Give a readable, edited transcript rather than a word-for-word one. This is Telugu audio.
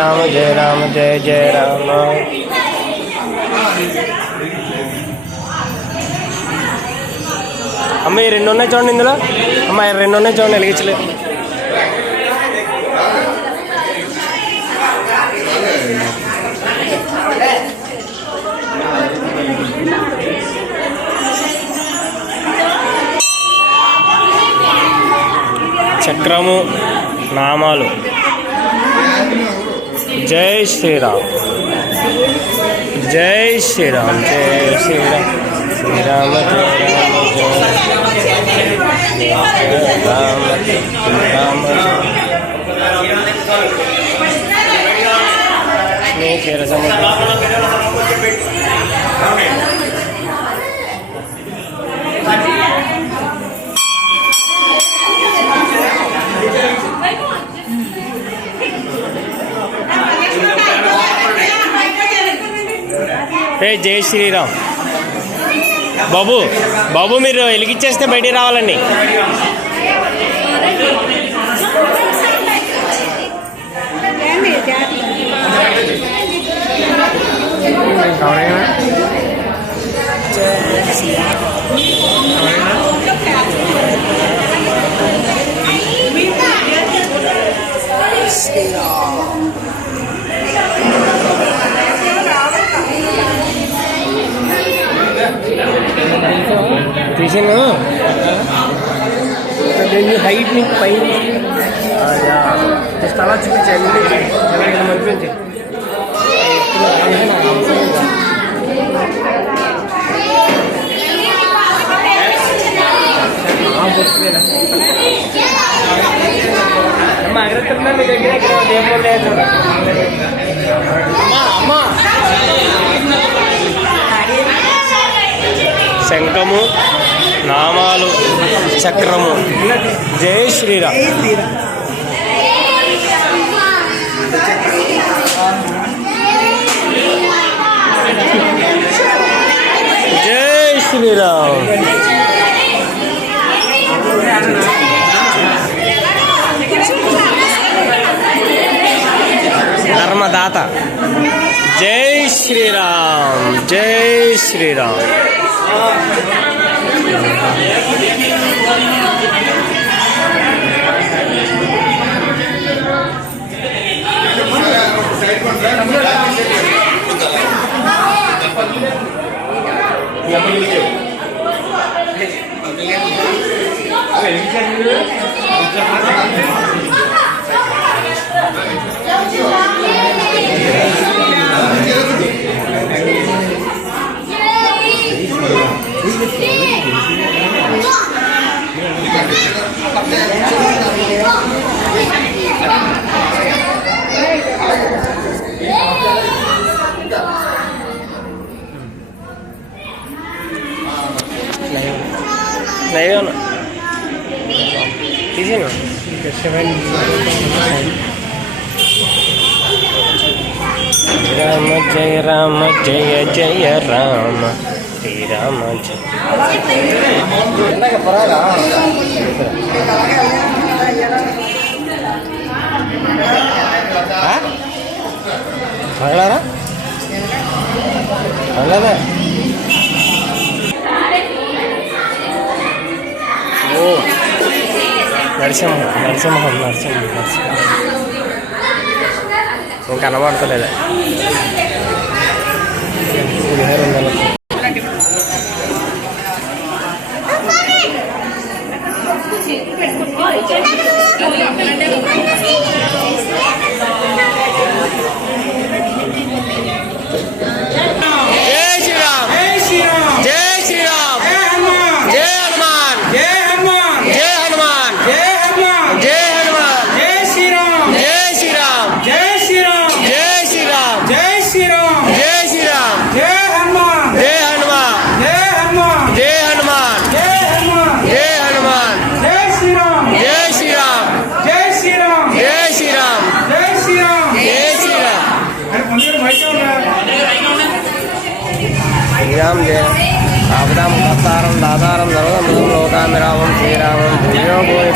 రామ జయ రామ జయ జయ రామ. అమ్మాయి రెండు ఉన్నాయి చూడండి ఇందులో. అమ్మాయి రెండు ఉన్నాయి చూడండి, వెలిగించలేదు. చక్రము నామాలు. జై శ్రీరామ్ జై శ్రీరామ్ జై శ్రీరామ్ శ్రీరామ జయ రామ జయ రామ జై శ్రీరామ్. బాబు బాబు మీరు వెలిగించేస్తే బయటికి రావాలండి. తీసాను హైట్ నీకు పై జస్ట్ అలా చూపించాలి. మర్చిపోయింది. అమ్మ అగ్రతున్నా మీ దగ్గర ఇక్కడ దేవుడు లేదు. అమ్మా శంఖము నామాలు చక్రము. జై శ్రీరామ్ జై శ్రీరామ్. ధర్మదాత. జై శ్రీరామ్ జై శ్రీరామ్. నైవేనా తీసేనా రామ జయ రామ జయ జయ రామ శ్రీరామ జయ. అగలారా అగలదా. ఓ నరసింహం నరసింహం నరసింహం నరసింహం ఇంకా కనబడతలేదా. శ్రీరామ్ జయ ఆపదాం కర్తారం దాతారం సర్వమృతం లోకామిరామం శ్రీరామం భూయో భూయ